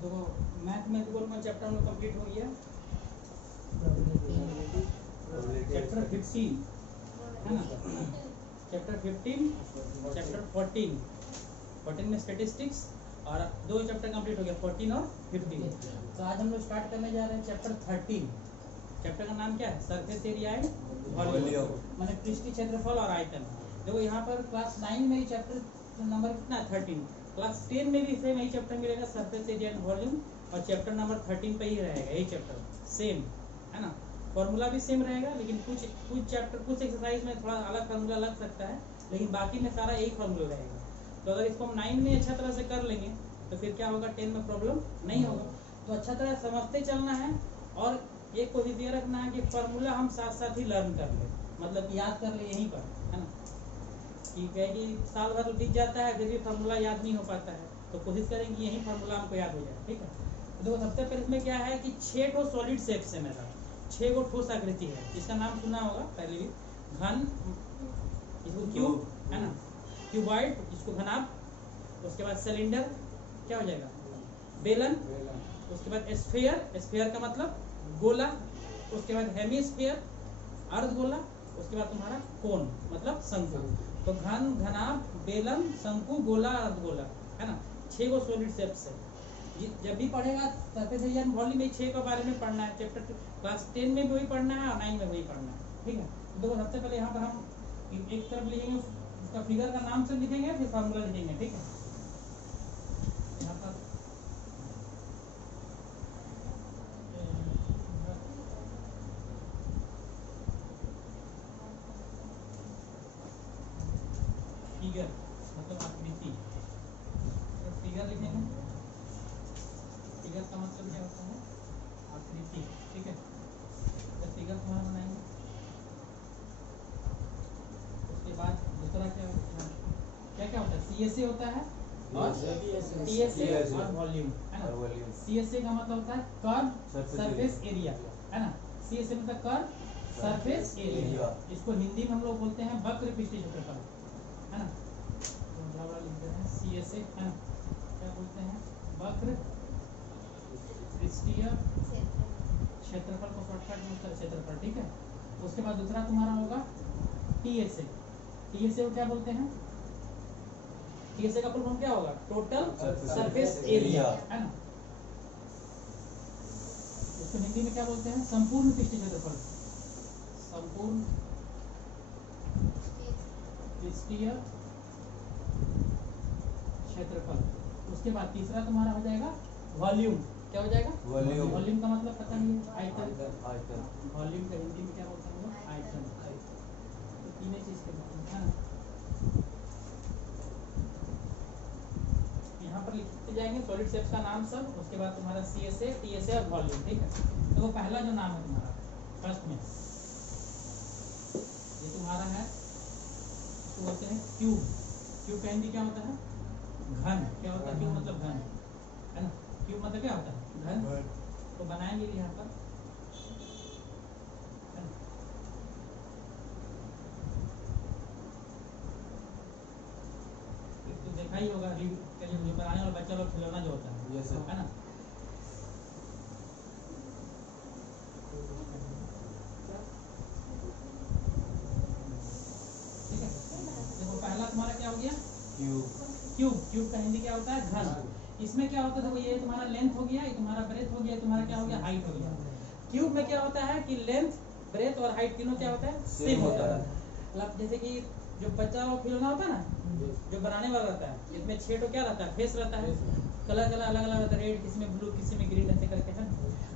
देखो मैथमेटिकल में चैप्टर में कंप्लीट हो गया चैप्टर 15 है ना, चैप्टर 15, चैप्टर 14 में स्टैटिस्टिक्स और दो चैप्टर कंप्लीट हो गया 14 और 15। तो आज हम लोग स्टार्ट करने जा रहे हैं चैप्टर 13। चैप्टर का नाम क्या है? सरफेस एरिया एंड वॉल्यूम, माने पृष्ठीय क्षेत्रफल और आयतन। देखो यहाँ पर क्लास 9 में ही चैप्टर नंबर कितना है? 13। क्लास 10 में भी सेम यही चैप्टर मिलेगा, सरफेस एरिया एंड वॉल्यूम, और चैप्टर नंबर 13 पे ही रहेगा यही चैप्टर सेम, है ना। फॉर्मूला भी सेम रहेगा, लेकिन कुछ चैप्टर कुछ एक्सरसाइज में थोड़ा अलग फार्मूला लग सकता है, लेकिन बाकी में सारा एक फार्मूला रहेगा। तो अगर इसको हम 9 में अच्छा तरह से कर लेंगे तो फिर क्या होगा, 10 में प्रॉब्लम नहीं होगा। तो अच्छा तरह समझते चलना है, और एक कोशिश ये रखना है कि फार्मूला हम साथ साथ ही लर्न कर ले, मतलब याद कर ले यहीं पर, है ना। ठीक है कि साल भर बीत जाता है फिर भी फार्मूला याद नहीं हो पाता है, तो कोशिश करें कि यही फार्मूला हमको याद हो जाए, ठीक है। तो देखो सबसे पहले इसमें क्या है कि 6 ठो सॉलिड शेप्स है मेरा, 6 गो ठोस आकृति है, इसका नाम सुना होगा पहले भी। घन, इसको क्यूब, है ना, क्यूबॉइड, इसको घनाभ, उसके बाद सिलेंडर क्या हो जाएगा, बेलन, उसके बाद स्फीयर, स्फीयर का मतलब गोला, उसके बाद हेमिस्फीयर अर्धगोला, उसके बाद तुम्हारा कोन मतलब शंकु। तो घन, घनाभ, बेलन, शंकु, गोला, अर्धगोला, है ना, 6 गो सॉलिड शेप्स है। जब भी पढ़ेगा सरफेस एरिया एंड वॉल्यूम में 6 के बारे में पढ़ना है, चैप्टर क्लास 10 में भी वही पढ़ना है और 9 में वही पढ़ना है, ठीक है। तो सबसे पहले यहाँ पर हम एक तरफ लिखेंगे, उसका फिगर का नाम से लिखेंगे, फिर फार्मूला लिखेंगे, ठीक है। यहाँ पर फिगर मतलब आकृति, फिगर लिखेंगे, फिगर का मतलब क्या होता है, आकृति, ठीक है। तो फिगर तुम्हारा बनाएंगे, उसके बाद दूसरा क्या क्या होता है, CSA होता है और TSA और वॉल्यूम, है ना। CSA का मतलब होता है कर्व सरफेस एरिया, है ना। CSA मतलब कर्व सरफेस एरिया, इसको हिंदी में हम लोग बोलते हैं वक्र पृष्ठीय क्षेत्रफल, है ना। तो लिखते हैं CSA, है ना, क्या बोलते हैं, वक्र पृष्ठीय क्षेत्रफल को शॉर्टकट में उत्तर क्षेत्रफल, ठीक है। उसके बाद दूसरा तुम्हारा होगा TSA। TSA को क्या बोलते हैं, TSA का फुल फॉर्म क्या होगा, टोटल सरफेस एरिया, है ना। उसको हिंदी में क्या बोलते हैं, संपूर्ण पृष्ठीय क्षेत्रफल, संपूर्ण पृष्ठीय क्षेत्रफल। उसके बाद तीसरा तुम्हारा हो जाएगा वॉल्यूम, क्या हो जाएगा, वॉल्यूम का मतलब पता नहीं है, आयतन। वॉल्यूम का हिंदी में क्या बोलते हैं, आयतन। तो तीनों चीज के बारे में, है ना। यहाँ पर लिखते जाएंगे सॉलिड शेप्स का नाम सब, उसके बाद तुम्हारा CSA, TSA और वॉल्यूम, ठीक है। तो वो पहला जो नाम है तुम्हारा फर्स्ट में, ये तुम्हारा है, इसको बोलते हैं क्यूब। क्यूब का हिंदी क्या होता है, घन। क्या होता है, क्यूब मतलब घन, है ना। क्यूब मतलब क्या होता है, घन। तो बनाएंगे यहाँ पर, तो देखा ही होगा जो बनाने वाला बच्चा लोग खिलौना जो होता है ना। ठीक है, देखो पहला तुम्हारा क्या हो गया, क्यूब। क्यूब का हिंदी क्या होता है, घन। इसमें क्या होता है, देखो ये तुम्हारा लेंथ हो गया, ये तुम्हारा ब्रेथ हो गया, तुम्हारा क्या हो गया, हाइट हो गया। क्यूब में क्या होता है कि लेंथ, ब्रेथ और हाइट तीनों क्या होता है, सेम होता है। मतलब जैसे कि जो बच्चा और खिलौना होता है ना, जो बनाने वाला रहता है, इसमें 6 तो क्या रहता है, फेस रहता है, कलर अलग अलग रहता है, रेड किसी में ब्लू किसी में ग्रीन ऐसे करके, है।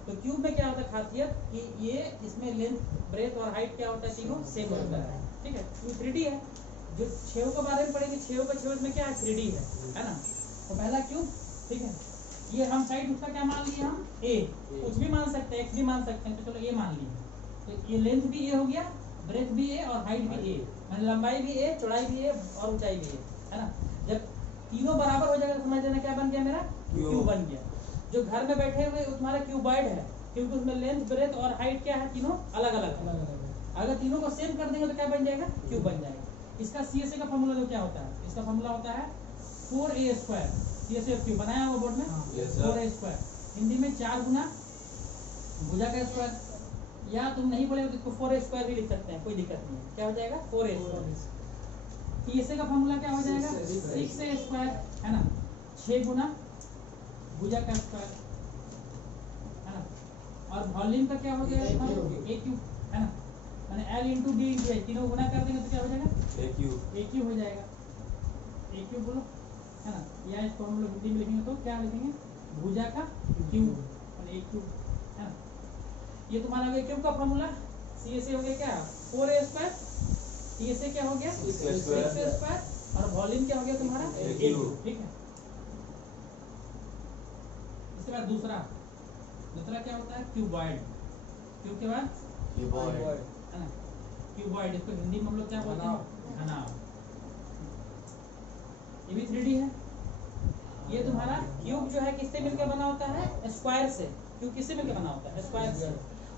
तो क्यूब में क्या होता है खासियत कि ये इसमें लेंथ, ब्रेथ और हाइट क्या होता है, तीनों सेम होता है, ठीक है। 3D है। जो 6 के बारे में पढ़ेंगे, 6 का 6 में क्या है, 3D है ना। तो पहला क्यूब, ठीक है। ये हम साइड उसका क्या मान लिए, हम A, कुछ भी मान सकते हैं, x भी मान सकते हैं, तो चलो A मान लिए। तो ये लेंथ भी A हो गया, ब्रेथ भी A और हाइट भी A, मतलब लंबाई भी A, चौड़ाई भी A और ऊंचाई भी A, है ना। जब तीनों बराबर हो जाएगा तो समझ लेना क्या बन गया, मेरा क्यूब बन गया। जो घर में बैठे हुए तुम्हारा क्यूबॉइड है, क्योंकि उसमें लेंथ, ब्रेथ और हाइट क्या है, तीनों अलग अलग है। अगर तीनों को सेम कर देंगे तो क्या बन जाएगा, क्यूब बन जाएगा। इसका CSA का फॉर्मूला जो क्या होता है, इसका फॉर्मूला होता है 4A²। CSF बनाया हुआ बोर्ड में, 4a स्क्वायर। हिंदी में 4 गुना भुजा का स्क्वायर, या तुम नहीं बोले तो इसको 4a स्क्वायर भी लिख सकते हैं, कोई दिक्कत नहीं है। क्या हो जाएगा 4a स्क्वायर। TSA का फॉर्मूला क्या हो जाएगा 6a स्क्वायर, है ना, 6 गुना भुजा का स्क्वायर, है ना। और वॉल्यूम का क्या हो जाएगा a क्यूब, है ना, माने L into D into H, तीनों गुना कर देंगे तो क्या हो जाएगा a क्यूब हो जाएगा। a क्यूब बोलो, है ना, या इसको हम लोग हिंदी में लिखेंगे तो क्या लिखेंगे भुजा का क्यूब, माने a क्यूब, है ना। ये तुम्हारा a क्यूब का फॉर्मूला। CSA हो गया क्या 4a स्क्वायर, TSA क्या हो गया 6a स्क्वायर, और वॉल्यूम क्या हो गया तुम्हारा a क्यूब, ठीक है। इसके बाद दूसरा क्या होता है क्यूबॉइड। क्यूब के बाद क्यूबॉइड, है ना, क्यूबॉइड, इसको हिंदी में हम लोग क्या बोलते हैं घनाभ। ये भी 3D है। ये तुम्हारा क्यूब जो है किससे मिलकर बना होता है स्क्वायर से। क्यूब किससे मिलकर बना होता है स्क्वायर से,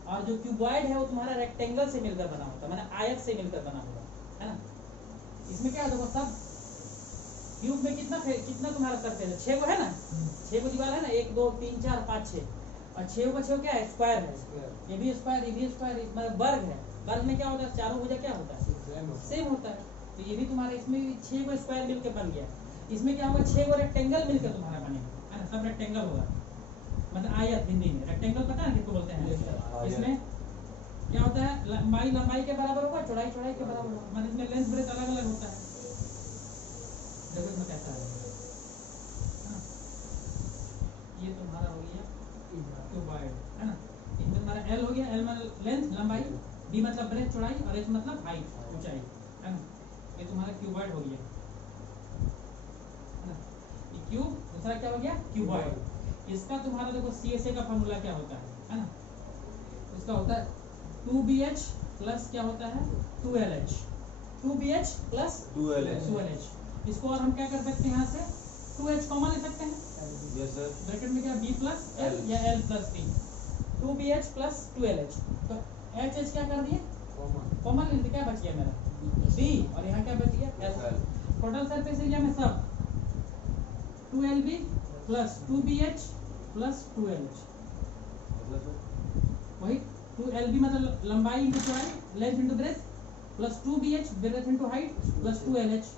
और जो क्यूबॉइड है वो तुम्हारा रेक्टेंगल से मिलकर बना होता है, माने आयत से मिलकर बना हुआ, है ना। इसमें क्या देखो सब क्यूब में कितना तुम्हारा सरफेस है 6 को, है ना, 6 को दीवार है ना, 1 2 3 4 5 6, और 6 का 6 क्या है स्क्वायर है। ये भी स्क्वायर, ये भी स्क्वायर, मतलब वर्ग है। वर्ग में क्या होता है चारों भुजा क्या होता है सेम होता है। तो ये भी तुम्हारा इसमें 6 को स्क्वायर मिलकर बन गया। इसमें क्या होगा 6 को रेक्टेंगल मिलकर तुम्हारा बनेगा, है ना, सब रेक्टेंगल होगा, मतलब आयत। हिंदी में रेक्टेंगल पता है किसको बोलते हैं। इसमें क्या होता है लंबाई के बराबर होगा, चौड़ाई के बराबर होगा, मतलब इसमें लेंथ ब्रेथ अलग अलग होता है। देखो इसमें कैसा है, ये तुम्हारा हो गया क्यूबॉइड, है ना। इसमें तुम्हारा L हो गया, L मतलब लेंथ लंबाई, B मतलब ब्रेथ चौड़ाई, और H मतलब हाइट ऊंचाई, है ना। ये तुम्हारा क्यूबॉइड हो गया, है ना। ये क्यूब दूसरा क्या हो गया क्यूबॉइड। इसका तुम्हारा देखो CSA का फॉर्मूला क्या होता है ना, इसका होता है 2BH प्लस क्या होता है 2LH, 2BH प्लस 2LH। इसको और हम क्या कर सकते हैं यहाँ से 2H कॉमन ले सकते हैं, यस सर। ब्रैकेट में क्या B प्लस L या L plus B, 2BH plus 2LH। तो HH क्या कर दिए कॉमन ले, क्या बच गया मेरा B, और यहाँ क्या बच गया L। टोटल सरफेस एरिया में सब 2LB plus 2BH plus 2LH, वही 2LB मतलब लंबाई इंटू चौड़ाई, length into breadth, plus 2BH breath into height, plus 2LH,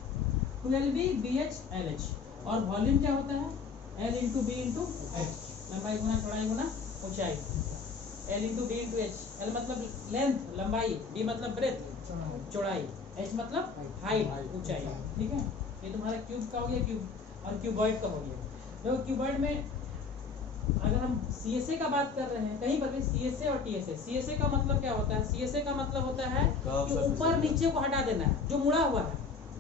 2LB BH LH। और वॉल्यूम क्या होता है L into B into H, लंबाई गुना चौड़ाई गुना ऊंचाई, L into B into H। L मतलब लेंथ लंबाई, B मतलब ब्रेथ चौड़ाई, H मतलब हाइट ऊंचाई, ठीक है। ये तुम्हारा क्यूब का हो गया क्यूब, और क्यूबॉइड का हो गया। देखो क्यूबॉइड में अगर हम CSA का बात कर रहे हैं कहीं पर भी CSA और TSA, CSA का मतलब क्या होता है, CSA का मतलब होता है कि ऊपर नीचे को हटा देना है जो मुड़ा हुआ है,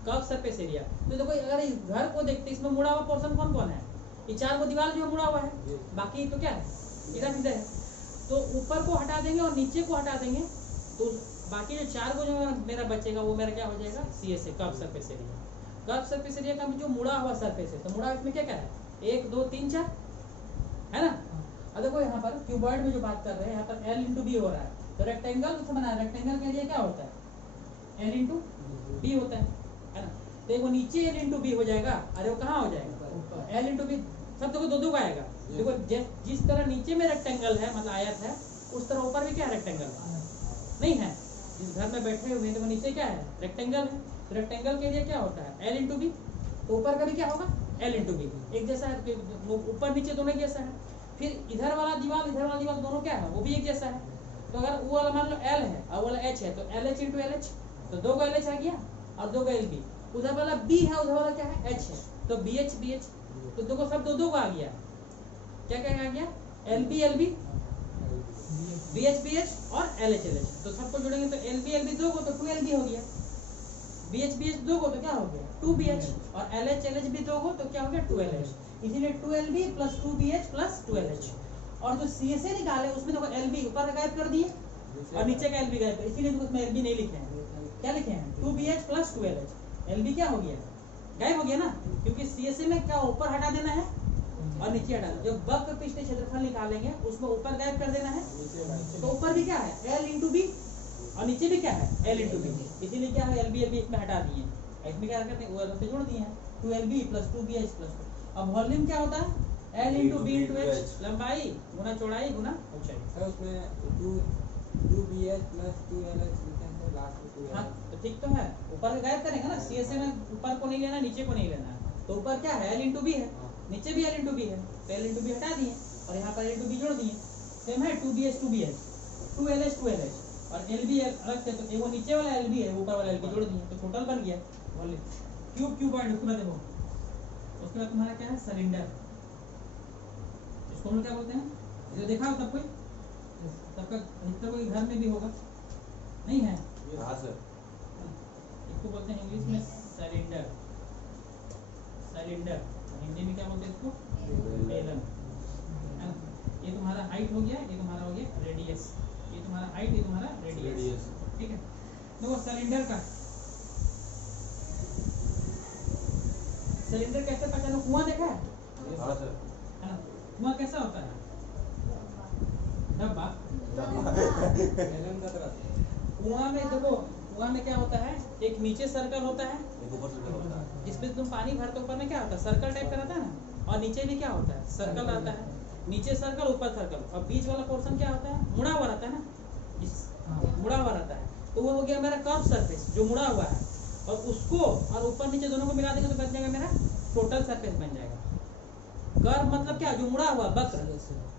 कर्व सरफेस एरिया। तो देखो अगर इस घर को देखते इसमें मुड़ा हुआ पोर्शन कौन कौन है, ये 4 को दीवार जो मुड़ा हुआ है, बाकी तो क्या है इधर सीधा है। तो ऊपर को हटा देंगे और नीचे को हटा देंगे, तो बाकी जो 4 को जो मेरा बचेगा वो मेरा क्या हो जाएगा CSA curve surface area. Curve surface area का जो मुड़ा हुआ सरफेस है, तो मुड़ा इसमें क्या क्या है 1 2 3 4, है ना। अब देखो यहाँ पर क्यूबॉइड में जो बात कर रहे हैं, यहाँ पर L इंटू बी हो रहा है, तो रेक्टेंगल से बना है, रेक्टेंगल के लिए क्या होता है L इंटू बी होता है ना। तो वो नीचे L इंटू बी हो जाएगा, अरे वो कहाँ हो जाएगा L इंटू बी, सब देखो दो का आएगा। देखो जिस तरह नीचे में रेक्टेंगल है मतलब आयत है, उस तरह ऊपर भी क्या रेक्टेंगल नहीं है। जिस घर में बैठे हुए देखो नीचे क्या है रेक्टेंगल है, तो रेक्टेंगल के लिए क्या होता है L इंटू बी, तो ऊपर का भी क्या होगा L इंटू बी, एक जैसा है, ऊपर नीचे दोनों एक जैसा है। फिर इधर वाला दीवार दोनों क्या है वो भी एक जैसा है। तो अगर वो वाला मान लो L है और वाला H है, तो LH इंटू LH, तो 2 का LH आ गया और 2 का LB। उधर वाला B है, उधर वाला क्या है H है, तो BH BH, तो देखो सब दो का आ गया। क्या क्या आ गया LB LB, BH BH और LH LH। तो सबको जोड़ेंगे तो LB LB 2 को तो 2LB हो गया, BH BH 2 को तो क्या हो गया 2BH, और LH LH भी 2 को तो क्या हो गया 2LH। इसीलिए 2LB plus 2BH plus 2LH। और जो CSA निकाले उसमें देखो LB ऊपर गायब कर दिए और नीचे का LB गायब, इसीलिए तो उसमें LB नहीं लिखे हैं। क्या लिखे हैं 2BH प्लस 2LH। LB क्या हो गया गायब हो गया ना, क्योंकि CSA में क्या ऊपर हटा देना है और नीचे हटा देना। जो वक्र पृष्ठ क्षेत्रफल निकालेंगे उसमें ऊपर गायब कर देना है, तो ऊपर भी क्या है L इंटू बी और नीचे भी क्या है L इंटू बी, इसीलिए क्या है LB LB इसमें हटा दिए, इसमें क्या करते हैं वो से जोड़ दिए हैं 2LB प्लस 2BH प्लस। अब वॉल्यूम क्या होता है? L into B into H, लंबाई गुना चौड़ाई गुना ऊंचाई। सर उसमें 2bh प्लस 2lh लिखा है लास्ट में 2lh। हाँ तो ठीक तो है, ऊपर का गायब करेंगे ना, CSA में ऊपर को नहीं लेना, नीचे को नहीं लेना है। तो ऊपर क्या है? L इंटू बी है, नीचे भी L इंटू बी है, तो L इंटू बी हटा दिए और यहाँ पर L इंटू बी जोड़ दिए। सेम है 2bh 2bh, 2lh 2lh और LB अलग से, तो वो नीचे वाला LB है, ऊपर वाला LB जोड़ दिए, तो टोटल बन गया वॉल्यूम। क्यूब क्यूबॉइड, उसके बाद देखो, उसके बाद तुम्हारा क्या है? सिलेंडर। इसको हम लोग क्या बोलते हैं? ये देखा हो सब कोई, सबका अधिकतर कोई घर में भी होगा, नहीं है? हाँ सर। इसको बोलते हैं इंग्लिश में सिलेंडर। सिलेंडर हिंदी में क्या बोलते हैं इसको? बेलन। है ना? ये तुम्हारा हाइट हो गया, ये तुम्हारा हो गया रेडियस। ये तुम्हारा हाइट, ये तुम्हारा रेडियस। ठीक है, देखो सिलेंडर का, सिलेंडर कैसे पहचानो? कुआं देखा है? हाँ सर। है ना? कुआं कैसा होता है? डब्बा। बेलन का तरह कुआं में देखो, कुआं में क्या होता है? एक नीचे सर्कल होता है, एक ऊपर से होता है। जिसमें तुम पानी भरते, ऊपर में क्या होता है? सर्कल टाइप का रहता है ना, और नीचे भी क्या होता है? सर्कल रहता है। नीचे सर्कल, ऊपर सर्कल, और बीच वाला पोर्शन क्या होता है? मुड़ा हुआ रहता है ना, मुड़ा हुआ रहता है। तो वो हो गया मेरा कर्व सरफेस जो मुड़ा हुआ है, और उसको और ऊपर नीचे दोनों को मिला देंगे तो बन जाएगा मेरा टोटल सरफेस बन जाएगा। कर्व मतलब क्या? जो मुड़ा हुआ वक्र,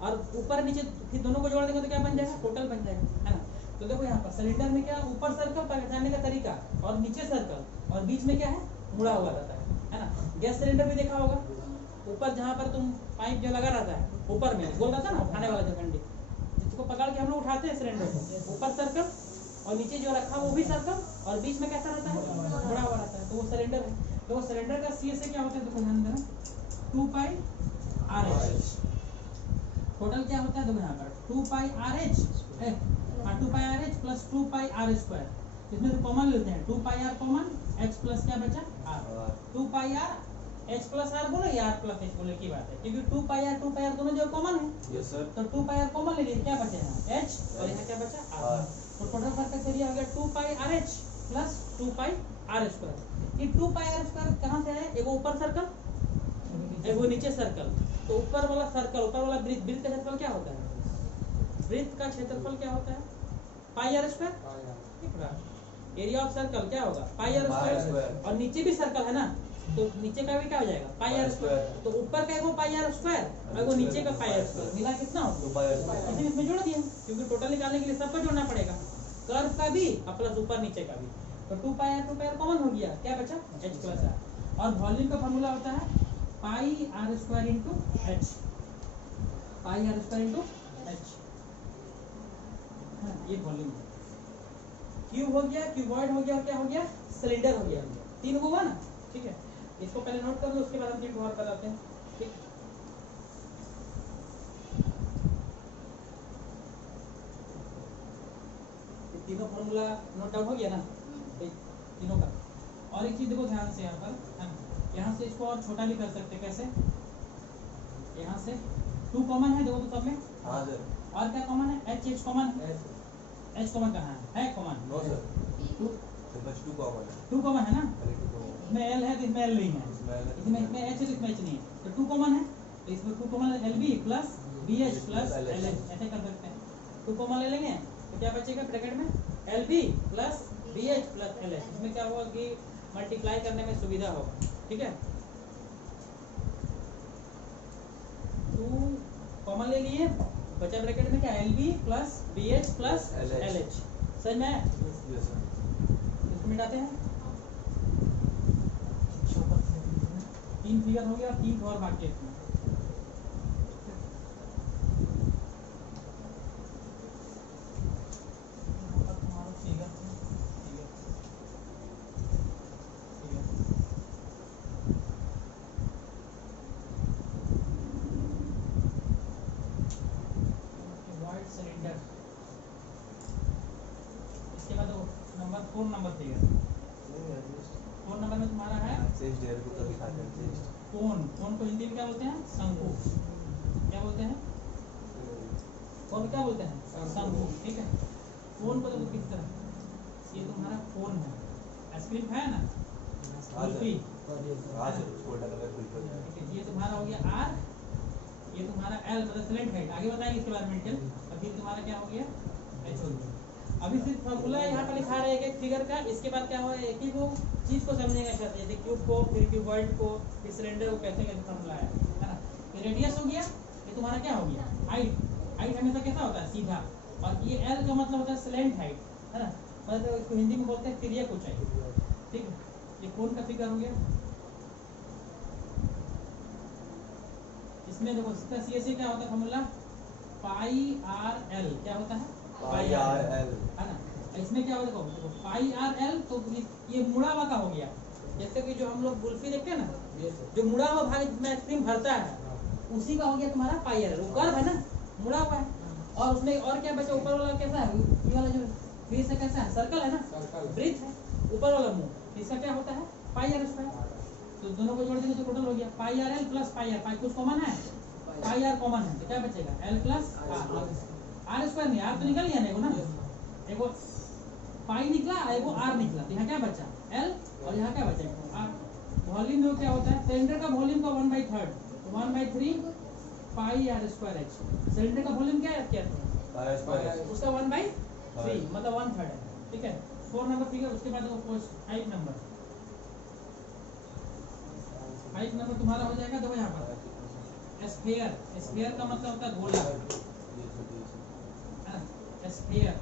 और ऊपर नीचे फिर दोनों को जोड़ देंगे तो क्या बन जाएगा? टोटल बन जाएगा, है ना? तो देखो यहाँ पर सिलेंडर में क्या, ऊपर सर्कल पहचानने का तरीका, और नीचे सर्कल, और बीच में क्या है? मुड़ा हुआ रहता है ना? गैस सिलेंडर भी देखा होगा, ऊपर जहाँ पर तुम पाइप जो लगा रहता है, ऊपर में गोल रहता है ना, उठाने वाला जो डंडी, जिसको पकड़ के हम लोग उठाते हैं सिलेंडर को, ऊपर सर्कल और नीचे जो रखा वो भी सर्कल, और बीच में कैसा रहता है? मुड़ा हुआ रहता है, तो वो सिलेंडर है। तो वो सिलेंडर का CSA क्या होता है? देखो ध्यान देना, 2πRH। टोटल क्या होता है? देखो यहाँ पर 2πRH, 2πRH प्लस 2πr²। इसमें से कॉमन लेते हैं, 2πr कॉमन, h प्लस क्या बचा? r। 2πr h plus r बोलो या r प्लस h बोलो, की बात है, क्योंकि 2πr दोनों जो कॉमन है। Yes sir. तो 2πr कॉमन ले लिए, क्या बचे यहाँ? h, और यहाँ क्या बचा? r। तो टोटल सर्कल एरिया हो गया 2πRH प्लस 2πr²। ये 2πr² कहाँ से आया? एगो ऊपर सर्कल, एगो नीचे सर्कल। तो ऊपर वाला सर्कल, ऊपर वाला वृत्त, वृत्त का क्षेत्रफल क्या होता है? वृत्त का क्षेत्रफल क्या होता है? πr²। एरिया ऑफ सर्कल क्या होगा? πr²। और नीचे भी सर्कल है ना, तो नीचे का भी क्या हो जाएगा? πr²। तो ऊपर का एगो πr² और एगो नीचे का πr², मिला कितना हो? 2πr²। इसमें जोड़ दिया, क्योंकि टोटल निकालने के लिए सबको जोड़ना पड़ेगा, कर्व का भी और प्लस ऊपर नीचे का भी। तो 2πr कॉमन हो गया, क्या बचा? h plus r। और वॉल्यूम का फॉर्मूला होता है πr² into h, πr² into h। ये वॉल्यूम है। क्यूब हो गया, क्यूबॉइड हो गया, और क्या हो गया? सिलेंडर हो गया। तीन हुआ ना, ठीक है, इसको पहले नोट कर लो, उसके बाद हम चीज और बताते हैं। ठीक, तीनों फॉर्मूला नोट डाउन हो गया ना, तीनों का। और एक चीज देखो ध्यान से, यहाँ पर यहाँ से इसको और छोटा भी कर सकते हैं। कैसे? यहाँ से 2 कॉमन है, देखो तो सब में। हाँ सर। और क्या कॉमन है? h कॉमन है। h कॉमन कहाँ है कॉमन? No sir. 2 बस 2 कॉमन है। 2 कॉमन है ना, 2 कॉमन इसमें l है तो इसमें l नहीं है, इसमें h है तो इसमें h नहीं है, तो 2 कॉमन है, तो इसमें 2 कॉमन है, LB plus BH plus LH, ऐसे कर सकते हैं। 2 कॉमन ले लेंगे तो क्या बचेगा ब्रैकेट में? LB plus BH plus LH। इसमें क्या होगा कि मल्टीप्लाई करने में सुविधा होगा, ठीक है। 2 कॉमन ले लिए, बचा ब्रैकेट में क्या? LB plus BH plus LH। सही में? Yes sir. इसको मिटाते हैं, 3 फिगर हो गया, 3 और बाकी है इसमें। नंबर 4 नंबर फिगर, 4 नंबर में तुम्हारा है कोन। कोन को हिंदी में क्या बोलते हैं? शंकु। क्या बोलते हैं? कोन क्या बोलते हैं? शंकु, ठीक है। कोन को देखो किस तरह, ये तुम्हारा कोन है, आइसक्रीम है ना, कुल्फी, हाँ सर उसको उल्टा करके फिल कर दिया। ठीक है, ये तुम्हारा हो गया आर, ये तुम्हारा एल मतलब स्लेंट हाइट, आगे बताएंगे इसके बारे में डिटेल। और फिर तुम्हारा क्या हो गया एच हो गया। अभी सिर्फ फॉर्मूला यहाँ पर लिखा रहे एक फिगर का, इसके बाद क्या हुआ एक ही वो चीज को समझने का चाहते हैं, जैसे क्यूब को, फिर क्यूबॉइड को, फिर सिलेंडर को कैसे कैसे फॉर्मूला है ना। ये रेडियस हो गया, ये तुम्हारा क्या हो गया हाइट। हाइट हमेशा कैसा होता है सीधा, और ये एल का मतलब होता है स्लेंट हाइट, है ना, मतलब इसको हिंदी में बोलते हैं तिर्यक ऊंचाई। ठीक है, ये कौन का फिगर हो गया, इसमें देखो इसका सीएसए क्या होता है फॉर्मूला, पाई आर एल, क्या होता है पाई आर एल, है ना। इसमें क्या होगा देखो पाई आर एल, तो ये मुड़ा हुआ का हो गया, जैसे कि जो हम लोग कुल्फी देखते हैं ना, जो मुड़ा हुआ भाग में आइसक्रीम भरता है, उसी का हो गया तुम्हारा पाई आर एल। वो कर्व है ना, मुड़ा हुआ है, और उसमें और क्या बचा, ऊपर वाला कैसा है, ये वाला जो फेस है कैसा है, सर्कल है ना, ब्रिथ है, ऊपर वाला मुंह, इसका क्या होता है पाई आर स्क्वायर। तो दोनों को जोड़ देंगे तो टोटल हो गया pi R L plus pi R, pi कुछ कॉमन है, पाई आर कॉमन है, तो क्या बचेगा एल प्लस आर स्क्वायर। नहीं, आर तो निकल गया ना, एगो ना, एगो पाई निकला, एगो आर निकला, तो यहाँ क्या बचा एल, और यहाँ क्या बचा आर। वॉल्यूम में क्या होता है, सिलेंडर का वॉल्यूम का 1/3, तो 1/3 पाई आर स्क्वायर एच। सिलेंडर का वॉल्यूम क्या है, पाई स्क्वायर उसका 1/3 मतलब 1/3 है। ठीक है, 4 नंबर फिगर। उसके बाद देखो 5 नंबर, 5 नंबर तुम्हारा हो जाएगा, देखो यहाँ पर स्फीयर। स्फीयर का मतलब होता है गोला, स्फीयर,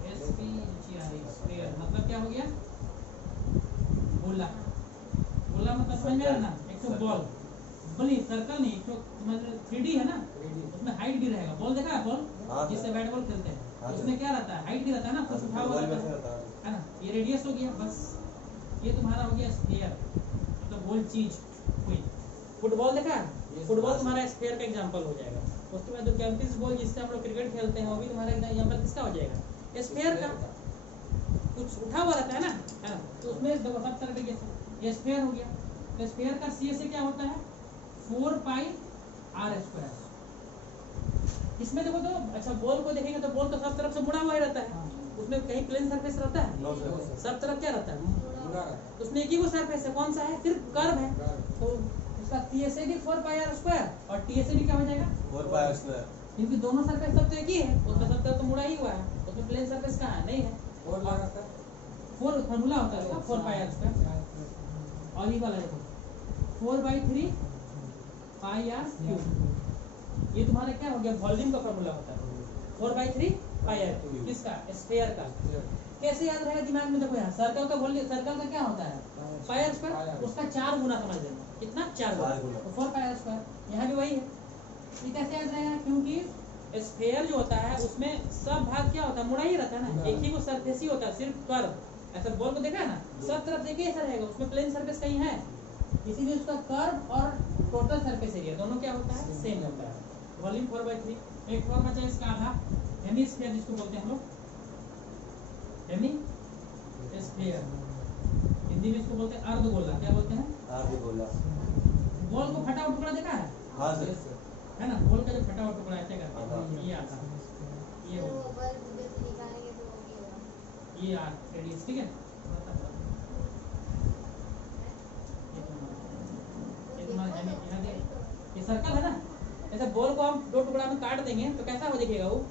स्फीयर मतलब क्या हो गया गोला। गोला मतलब समझ में आया ना, एक तो बॉल, बॉल सर्कल नहीं, एक तो मतलब 3D है ना, उसमें हाइट भी रहेगा। बॉल देखा है, बॉल जिससे बैट बॉल खेलते हैं, उसमें क्या रहता है हाइट भी रहता है ना, कुछ उठा हुआ रहता है ना। ये रेडियस हो गया, बस ये तुम्हारा हो गया स्फीयर, मतलब गोल चीज हुई। फुटबॉल देखा है, फुटबॉल तुम्हारा स्फीयर का एग्जांपल हो जाएगा। उसके बाद जो कैंपिस बॉल जिससे हम लोग क्रिकेट खेलते हैं, वो भी तुम्हारा एग्जांपल किसका हो जाएगा स्फीयर का, कुछ उठा हुआ रहता है ना, है ना। तो उसमें देखो सब तरह के ये स्फीयर हो गया। तो स्फीयर का सीएसए क्या होता है 4 पाई आर स्क्वायर। इसमें देखो तो अच्छा बॉल को देखेंगे तो बॉल तो सब तरफ से मुड़ा हुआ ही रहता है, उसमें कहीं प्लेन सरफेस रहता है, सब तरफ क्या रहता है, तो उसमें एक ही वो सरफेस है, कौन सा है, सिर्फ कर्व है। तो उसका सीएसए भी 4 पाई आर स्क्वायर, और टीएसए भी क्या हो जाएगा 4 पाई आर स्क्वायर, क्योंकि दोनों सरफेस सब तो एक ही है, उसका सब तरफ तो मुड़ा ही हुआ है, उसमें प्लेन सरफेस कहाँ है, नहीं है। और लगाता 4 फॉर्मूला होता है उसका 4 पाई आर स्क्वायर। और ये वाला देखो 4/3 पाई आर क्यूब, ये तुम्हारा क्या हो गया वॉल्यूम का फॉर्मूला होता है 4/3 पाई आर क्यूब, किसका स्फीयर का। कैसे याद रहेगा दिमाग में, देखो यहाँ सर्कल का वॉल्यूम, सर्कल का क्या होता है पाई आर स्क्वायर, उसका 4 गुना समझ लेना, कितना 4 गुना, तो 4 पाई आर स्क्वायर। यहाँ भी वही है। ये कैसे याद रहेगा, क्योंकि स्फीयर जो होता है उसमें सब भाग क्या होता है मुड़ा ही रहता है ना, एक ही वो सरफेस ही होता है, सिर्फ कर्व। ऐसा बॉल को देखा है ना, सब तरफ देखिए ऐसा रहेगा, उसमें प्लेन सरफेस कहीं है, इसीलिए उसका कर्व और टोटल सरफेस एरिया दोनों क्या होता है सेम होता है। वॉल्यूम 4/3। एक और बचा इसका आधा, हेमिस्फीयर जिसको बोलते हैं हम लोग, हेमिस्फीयर, हिंदी में इसको बोलते हैं अर्धगोला। क्या बोलते हैं अर्धगोला। बॉल को फटा हुआ टुकड़ा देखा है, हाँ सर, है ना, बॉल का जो फटा हुआ टुकड़ा ऐसे करता है, ये आता है, ये हो ये आर रेडियस, ठीक है। ये सर्कल है ना, ऐसे बॉल को हम 2 टुकड़ा में काट देंगे तो कैसा हो दिखेगा, वो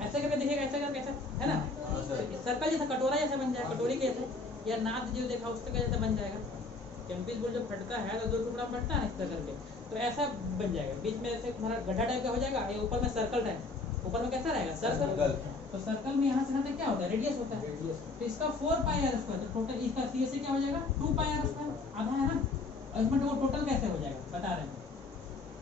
ऐसे करके दिखेगा, ऐसा करके ऐसा, है ना, सर्कल जैसा, कटोरा जैसा बन जाएगा, कटोरी के जैसे, या नाद जो देखा उसका जैसा बन जाएगा। कैंपिस बॉल जब फटता है तो 2 टुकड़ा में फटता है ना इस तरह करके, तो ऐसा बन जाएगा, बीच में ऐसे तुम्हारा गड्ढा टाइप का हो जाएगा, ये ऊपर में सर्कल टाइप, ऊपर में कैसा रहेगा सर्कल। तो सर्कल में यहाँ से यहाँ तक क्या होता है रेडियस होता है, तो इसका 4 पाई आर स्क्वायर, तो टोटल इसका सीएसए क्या हो जाएगा 2 पाई आर स्क्वायर, आधा है ना। और इसमें वो टोटल कैसे हो जाएगा बता रहे हैं,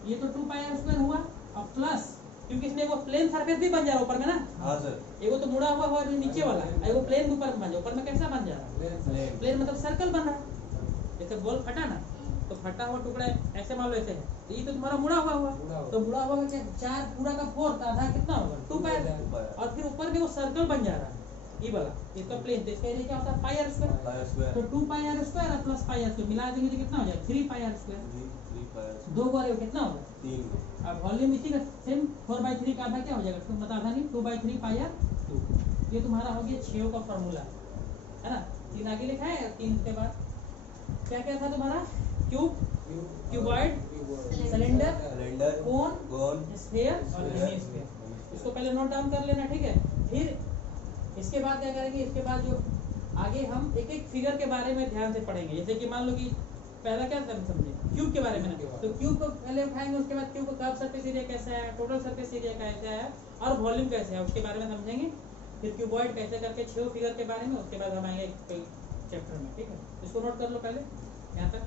ये तो 2 पाई आर स्क्वायर हुआ, और प्लस क्योंकि इसमें वो प्लेन सरफेस भी बन जा रहा है ऊपर में ना। हाँ सर, एगो तो मुड़ा हुआ जो नीचे वाला, एगो प्लेन ऊपर में बन जा, ऊपर में कैसा बन जा रहा है प्लेन, मतलब सर्कल बन रहा है। जैसे बॉल फटा ना, तो फटा हुआ टुकड़ा ऐसे मान लो ऐसे है, तो ये तो तुम्हारा मुड़ा हुआ, तो मुड़ा हुआ का 4 पूरा का 4 आधा कितना होगा 2 पाई, और फिर ऊपर भी वो सर्कल बन जा रहा है ये वाला, इसका प्लेन, तो इसका एरिया क्या होता है पाई आर स्क्वायर, तो 2 पाई आर स्क्वायर और प्लस पाई आर स्क्वायर मिला देंगे तो कितना हो जाएगा 3 पाई आर स्क्वायर, 2 बार कितना होगा 3। अब वॉल्यूम इसी का सेम 4/3 का आधा क्या हो जाएगा, तो बता आधा नहीं 2/3 पाई आर क्यूब। ये तुम्हारा हो गया 6 का फॉर्मूला, है ना। 3 आगे लिखा है, 3 के बाद क्या क्या था तुम्हारा? क्यूब, क्यूबॉइड, सिलेंडर, सिलेंडर, कोन, कोन, स्फीयर और हेमिस्फीयर। इसको पहले नोट डाउन कर लेना, ठीक है। फिर इसके बाद क्या करेंगे, इसके बाद जो आगे हम एक एक फिगर के बारे में ध्यान से पढ़ेंगे। जैसे कि मान लो कि पहला क्या समझे, क्यूब के बारे में ना, तो क्यूब को पहले उठाएंगे, उसके बाद क्यूब का कर्व सरफेस एरिया कैसा है, टोटल सरफेस एरिया कैसा है और वॉल्यूम कैसे है उसके बारे में समझेंगे। फिर क्यूबॉइड कैसे करके 6 फिगर के बारे में, उसके बाद हम आएंगे चैप्टर में, ठीक है। इसको नोट कर लो पहले यहाँ तक।